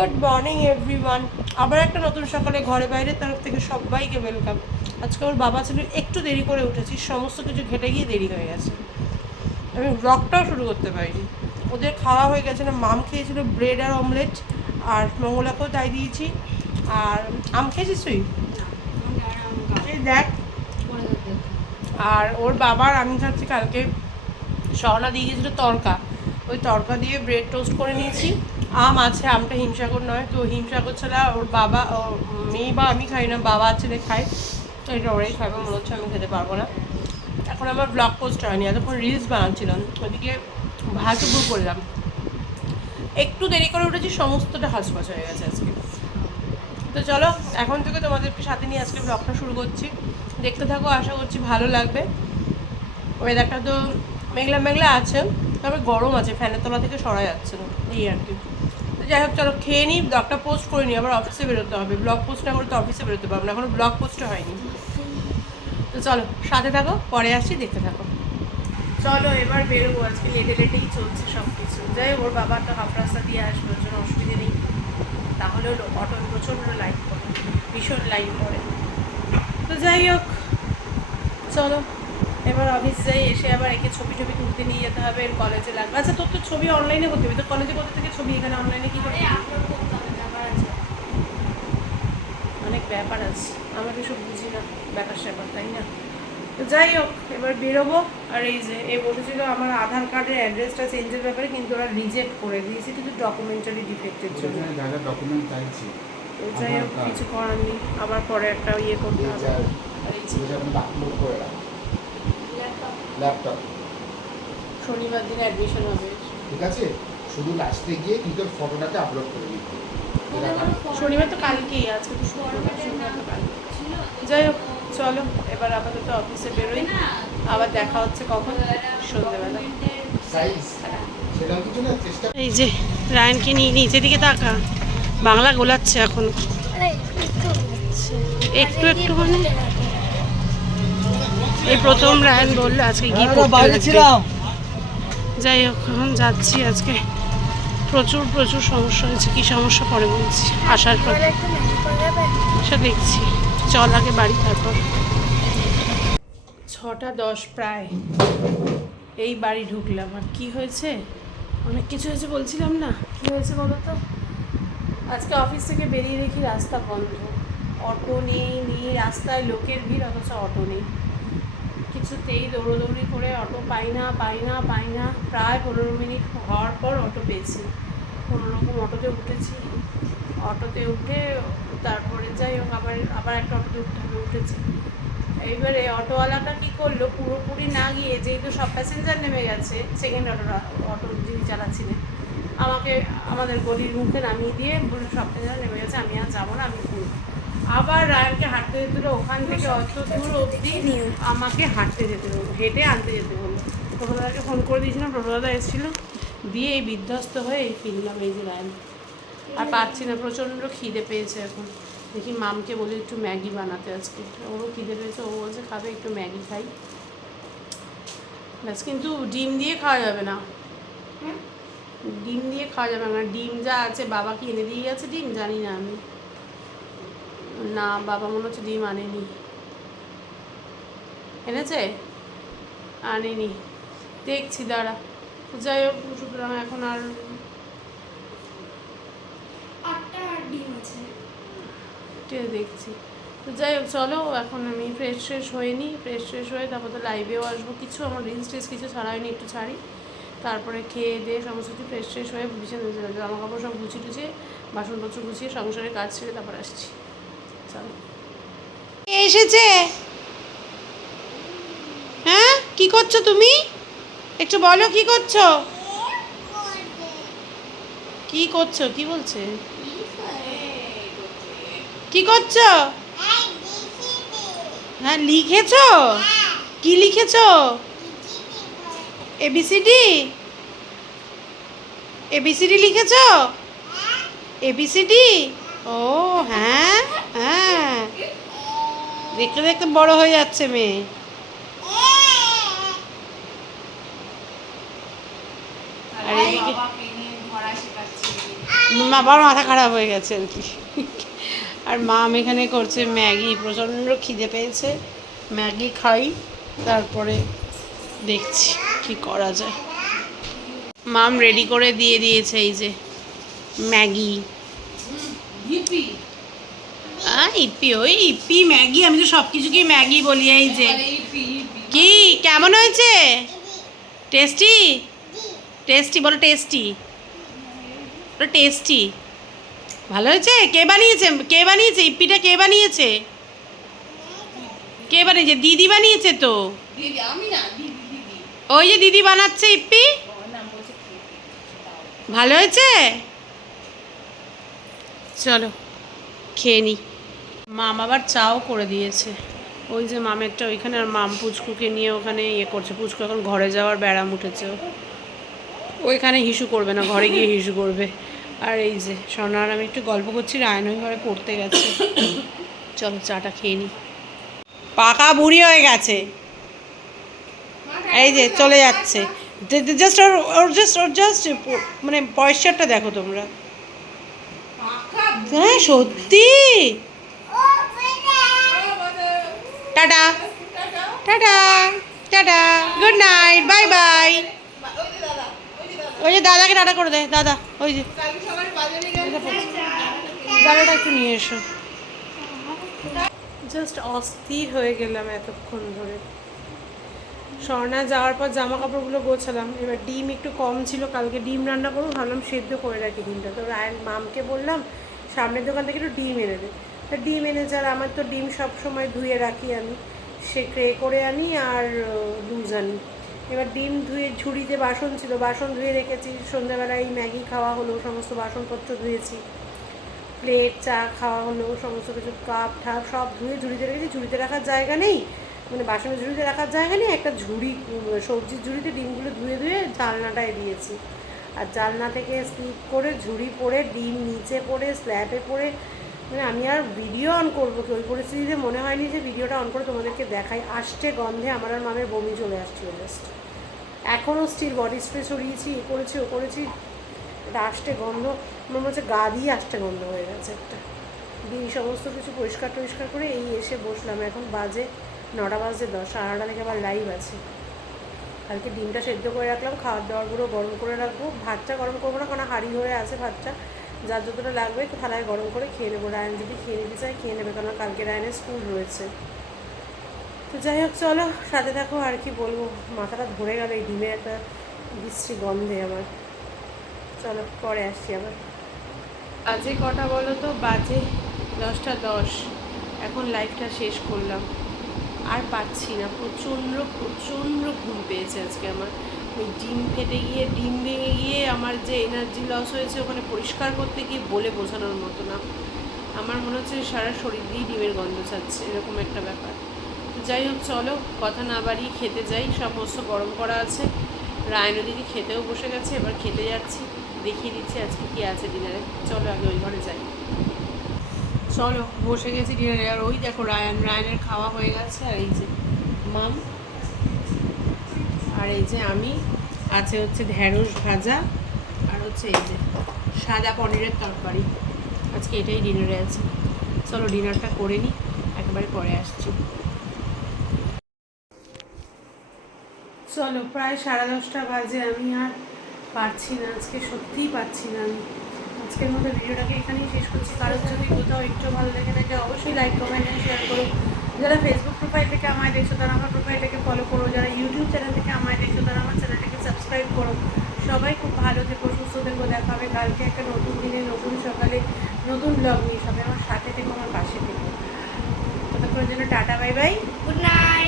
Good morning, everyone. আবার একটা নতুন সকালে ঘরে বাইরে তরফ থেকে সবাইকে ওয়েলকাম। আজকে ওর বাবা ছিল, একটু দেরি করে উঠেছি, সমস্ত কিছু ঘেটে গিয়ে দেরি হয়ে গেছে। আমি ব্লগটাও শুরু করতে পারিনি। ওদের খাওয়া হয়ে গেছে না, মাম খেয়েছিল ব্রেড আর অমলেট, আর মঙ্গলাকেও তাই দিয়েছি। আর আম খেয়েছিস তুই? দেখ। আর ওর বাবার আমি খাচ্ছি কালকে সহনা দিয়ে গেছিল তরকা। ওই তরকা দিয়ে ব্রেড টোস্ট করে নিয়েছি। আম আছে, আমটা হিমসাগর নয়। তো হিমসাগর ছাড়া ওর বাবা মেয়ে বা আমি খাই না, বাবা ছেলে খায়, তো এটা ওরাই খাবে, মনে হচ্ছে আমি খেতে পারব না। এখন আমার ব্লগ পোস্ট হয়নি, এতক্ষণ রিলস বানাচ্ছিলাম, ওদিকে ভাজপুর করলাম। একটু দেরি করে উঠেছি, সমস্তটা হাসপাস হয়ে গেছে আজকে। তো চলো, এখন থেকে তোমাদেরকে সাথে নিয়ে আজকে ব্লগটা শুরু করছি। দেখতে থাকো, আশা করছি ভালো লাগবে। ওয়েদারটা তো মেঘলা মেঘলা আছে, তবে গরম আছে, ফ্যানের তলা থেকে সরা যাচ্ছে না, এই আর কি। যাই হোক, চলো খেয়ে নিই ব্লগটা পোস্ট করে নিই আবার অফিসে বেরোতে হবে। ব্লগ পোস্ট না করে তো অফিসে বেরোতে পারব না, এখনও ব্লগ পোস্ট হয়নি। তো চলো, সাথে থাকো, পরে আসছি, দেখতে থাকো। চলো, এবার বেরোবো, আজকে লেটে লেটেই চলছে সব কিছু যাই ওর বাবা তো হাফ রাস্তা দিয়ে আসবে জন্য অসুবিধে নেই। তাহলে অটো প্রচণ্ড লাইন পড়ে ভীষণ লাইন পড়ে তো যাই হোক, চলো, এবার অফিস যাই, এসে আবার একে ছবি টবি তুলতে নিয়ে যেতে হবে কলেজে লাগবে। আচ্ছা তোর তো ছবি অনলাইনে করতে হবে তো কলেজে কোথা থেকে ছবি এখানে অনলাইনে কি করে অনেক ব্যাপার আছে। আমরা তো সব বুঝি না ব্যাপার স্যাপার তাই না? তো যাই হোক এবার বেরোবো। আর এই যে এ বলেছিল আমার আধার কার্ডের অ্যাড্রেসটা চেঞ্জের ব্যাপারে কিন্তু ওরা রিজেক্ট করে দিয়েছে কিন্তু ডকুমেন্টারি ডিফেক্টের জন্য। যা ডকুমেন্ট চাইছি। তো যাই হোক কিছু করার নেই। আবার পরে একটা ইয়ে করতে হবে। ল্যাপটপ শনিবার দিন অ্যাডমিশন হবে। ঠিক আছে? শুধু লাস্টে গিয়ে তুই তোর ফটোটাকে আপলোড করে কাট। শনিবার তো কালকেই আছে শনিবার তো কালকে যাই হোক চলো এবার আপাতত অফিসে বেরোই। আবার দেখা হচ্ছে কখন? সন্ধ্যেবেলা এই যে রায়নকে নিয়ে নিচের দিকে তাকা। বাংলা গোলাচ্ছে এখন। একটু একটু মানে এই প্রথম রায়ন বলল আজকে কি যাই হোক এখন যাচ্ছি আজকে। প্রচুর প্রচুর সমস্যা হয়েছে। কি সমস্যা পরে বলছি। আসার পর। সে দেখছি। চল আগে বাড়ি তারপর। ছটা দশ প্রায়। এই বাড়ি ঢুকলাম। আর কি হয়েছে? অনেক কিছু হয়েছে বলছিলাম না। কি হয়েছে বলো তো? আজকে অফিস থেকে বেরিয়ে দেখি রাস্তা বন্ধ। অটো নেই নেই। রাস্তায় লোকের ভিড়, অথচ অটো নেই। কিছুতেই দৌড়োদৌড়ি করে অটো পাই না পাই না পাই না। প্রায় পনেরো মিনিট হওয়ার পর অটো পেয়েছি। কোনো রকম অটোতে উঠেছি। অটোতে উঠে তারপরে যাই হোক, আবার আবার একটা অটোতে হবে উঠেছি। এইবারে অটোওয়ালাটা কী করল? পুরোপুরি না গিয়ে যেহেতু সব প্যাসেঞ্জার নেমে গেছে সেকেন্ড অটোটা, অটো যিনি চালাচ্ছিলেন আমাকে আমাদের গলির মুখে নামিয়ে দিয়ে বলল সব নেমে গেছে, আমি আর যাব না, আমি ঘুরবো। আবার রায়নকে হাঁটতে যেতে হলো। ওখান থেকে অত দূর অবধি আমাকে হাঁটতে যেতে হলো, হেঁটে আনতে যেতে হলো। প্রভুদাদাকে ফোন করে দিয়েছিলাম প্রভুদাদা এসেছিল। দিয়ে এই বিধ্বস্ত হয়ে এই ফিরলাম এই যে রায়ন। আর পাচ্ছি না, প্রচণ্ড খিদে পেয়েছে এখন। দেখি মামকে বলি, একটু ম্যাগি বানাতে আজকে। ওরও খিদে পেয়েছে, ও বলছে, খাবে, একটু ম্যাগি খাই। ব্যাস, কিন্তু ডিম দিয়ে খাওয়া যাবে না। ডিম দিয়ে খাওয়া যাবে না ডিম যা আছে বাবা কি এনে দিয়ে গেছে ডিম জানি না আমি। না বাবা মনে হচ্ছে ডিম আনেনি। এনেছে? আনেনি। দেখছি দাঁড়া। যাই হোক সুতরাং এখন আর দেখছি। তো যাই হোক চলো এখন আমি ফ্রেশ ফ্রেশ হয়ে নিই। ফ্রেশ ফ্রেশ হয়ে তারপর তো লাইভেও আসব। কিছু আমার রিলস টিলস কিছু ছাড়া হয়নি একটু ছাড়ি। তারপরে খেয়ে দিয়ে সমস্ত কিছু ফ্রেশ ফ্রেশ হয়ে বিছানা জামা কাপড় সব গুছিয়ে টুছিয়ে বাসনপত্র গুছিয়ে সংসারের কাজ ছেড়ে তারপর আসছি। চলো। এসেছে? হ্যাঁ? কি করছ তুমি? একটু বলো কি করছ? কি করছ? কি বলছে? কি করছ? হ্যাঁ লিখেছো? কি লিখেছো? A B C D A B C D লিখেছো? এবিসিডি ও হ্যাঁ হ্যাঁ। দেখতে দেখতে বড় হয়ে যাচ্ছে মেয়ে। বাবার মাথা খারাপ হয়ে গেছে। আর কি আর মা আমি এখানে করছে ম্যাগি। প্রচণ্ড খিদে পেয়েছে। ম্যাগি খাই তারপরে দেখছি। কি করা যায়? মাম রেডি করে দিয়ে দিয়েছে এই যে ম্যাগি। আ ইপি ওই ইপি ম্যাগি আমি তো সব কিছুকেই ম্যাগি বলি এই যে। কি কেমন হয়েছে? টেস্টি? টেস্টি বলো টেস্টি। টেস্টি। ভালো হয়েছে? কে বানিয়েছে? কে বানিয়েছে? ইপ্পিটা কে বানিয়েছে? কে বানিয়েছে? দিদি বানিয়েছে তো। ওই যে দিদি বানাচ্ছে ইপ্পি? ভালো হয়েছে? চলো, খেয়ে নি। মাম আবার চাও করে দিয়েছে। ওই যে মামেরটা ওইখানে, আর মাম পুচকুকে নিয়ে ওখানে ইয়ে করছে। পুচকু এখন ঘরে যাওয়ার ব্যারাম উঠেছে ওইখানে হিসু করবে না, ঘরে গিয়ে হিসু করবে। আর এই যে স্বর্ণার আমি একটু গল্প করছি, রায়ন ওই ঘরে পড়তে গেছে। চলো চাটা খেয়ে নি। পাকা বুড়ি হয়ে গেছে। এই যে চলে যাচ্ছে। জাস্ট ওর ওর জাস্ট ওর জাস্ট মানে পয়সাটা দেখো তোমরা। হ্যাঁ সত্যি? Tata. Tata. Tata. Good night bye bye ওই যে দাদাকে টাটা করে দে, দাদা, ওই যে। দাদাটা একটু নিয়ে এসো। জাস্ট অস্থির হয়ে গেলাম এতক্ষণ ধরে। স্বর্ণা যাওয়ার পর জামা কাপড়গুলো গোছালাম। এবার ডিম একটু কম ছিল, কালকে ডিম রান্না করব, ভাবলাম সেদ্ধ করে রাখি ডিমটা। তো রায়ের মামকে বললাম, সামনের দোকান থেকে একটু ডিম এনে দে। তা ডিম এনে আর আমার তো ডিম সব সময় ধুয়ে রাখি আমি। সে ক্রে করে আনি আর লুজ আনি। এবার ডিম ধুয়ে ঝুড়িতে বাসন ছিল, বাসন ধুয়ে রেখেছি। সন্ধ্যাবেলায় ম্যাগি খাওয়া হলো, সমস্ত বাসনপত্র ধুয়েছি। প্লেট, চা খাওয়া হলো, সমস্ত কিছু কাপ, ঠাপ সব ধুয়ে ঝুড়িতে রেখেছি। ঝুড়িতে রাখার জায়গা নেই। মানে বাসনের ঝুড়িতে রাখার জায়গা নেই, একটা ঝুড়ি সবজির ঝুড়িতে ডিমগুলো ধুয়ে ধুয়ে জালনাটায় দিয়েছি। আর জালনা থেকে স্লিপ করে ঝুড়ি পড়ে ডিম নিচে পড়ে স্ল্যাবে পড়ে মানে আমি আর ভিডিও অন করব কি? ওই পরিস্থিতিতে মনে হয়নি যে ভিডিওটা অন করে তোমাদেরকে দেখাই। আসছে গন্ধে আমার আর মামের বমি চলে আসছিল জাস্ট এখনও স্টিল বডি স্প্রে ছড়িয়েছি, এ করেছি, ও করেছি। এটা আসতে গন্ধ আমার মনে হচ্ছে গা দিয়ে আসতে গন্ধ হয়ে গেছে একটা। দিয়ে সমস্ত কিছু পরিষ্কার টরিষ্কার করে এই এসে বসলাম। এখন বাজে নটা বাজে দশ সাড়ে থেকে আবার লাইভ আছে। কালকে ডিমটা সেদ্ধ করে রাখলাম, খাওয়ার দাওয়ারগুলো গরম করে রাখব। ভাতটা গরম করব না, কারণ হাঁড়ি হয়ে আছে ভাতটা। যার যতটা লাগবে থালায় গরম করে খেয়ে নেব। রায়ন যদি খেয়ে নিতে চায়, খেয়ে নেবে, কারণ কালকে রায়নের স্কুল রয়েছে। তো যাই হোক, চলো, সাথে থাকো, আর কি বলব? মাথাটা ধরে গেল এই ডিমের একটা বিশ্রী গন্ধে আমার। চলো, পরে আসছি আবার। বাজে কটা বলো তো? বাজে দশটা দশ। এখন লাইফটা শেষ করলাম। আর পাচ্ছি না। প্রচণ্ড প্রচণ্ড ঘুম পেয়েছে আজকে আমার। ওই ডিম ফেটে গিয়ে, ডিম ভেঙে গিয়ে আমার যে এনার্জি লস হয়েছে ওখানে পরিষ্কার করতে গিয়ে বলে বোঝানোর মতো না। আমার মনে হচ্ছে সারা শরীর দিয়েই ডিমের গন্ধ ছাড়ছে, এরকম একটা ব্যাপার। যাই হোক, চলো, কথা না বাড়িয়ে খেতে যাই। সমস্ত গরম করা আছে। রায়ন দিদি খেতেও বসে গেছে, এবার খেতে যাচ্ছি। দেখিয়ে দিচ্ছি আজকে কি আছে ডিনারে চলো আগে ওই ঘরে যাই। চলো, বসে গেছি ডিনারে আর ওই দেখো, রায়ান, রায়ানের খাওয়া হয়ে গেছে, আর এই যে মাম, আর এই যে আমি, আছে হচ্ছে ঢ্যাঁড়স ভাজা, আর হচ্ছে এই যে সাদা পনিরের তরকারি। আজকে এটাই ডিনারে আছে। চলো, ডিনারটা করে নিই একেবারে পরে আসছি। চলো, প্রায় সাড়ে দশটা বাজে, আমি আর পারছি না, আজকে সত্যিই পারছি না আমি। আজকের মতো ভিডিওটাকে এখানেই শেষ করছি। কারোর যদি কোথাও একটু ভালো লেগে থাকে, অবশ্যই লাইক কমেন্ট অ্যান্ড শেয়ার করো। যারা ফেসবুক প্রোফাইল থেকে আমায় দেখছ, তারা আমার প্রোফাইলটাকে ফলো করো। যারা ইউটিউব চ্যানেল থেকে আমায় দেখছ, তারা আমার চ্যানেলটাকে সাবস্ক্রাইব করো। সবাই খুব ভালো থেকো, সুস্থ থেকো। দেখা হবে কালকে একটা নতুন দিনে, নতুন সকালে, নতুন ব্লগ নিয়ে সবাই আমার সাথে থেকো, আমার পাশে থেকো। ততক্ষণের জন্য tata bye bye good night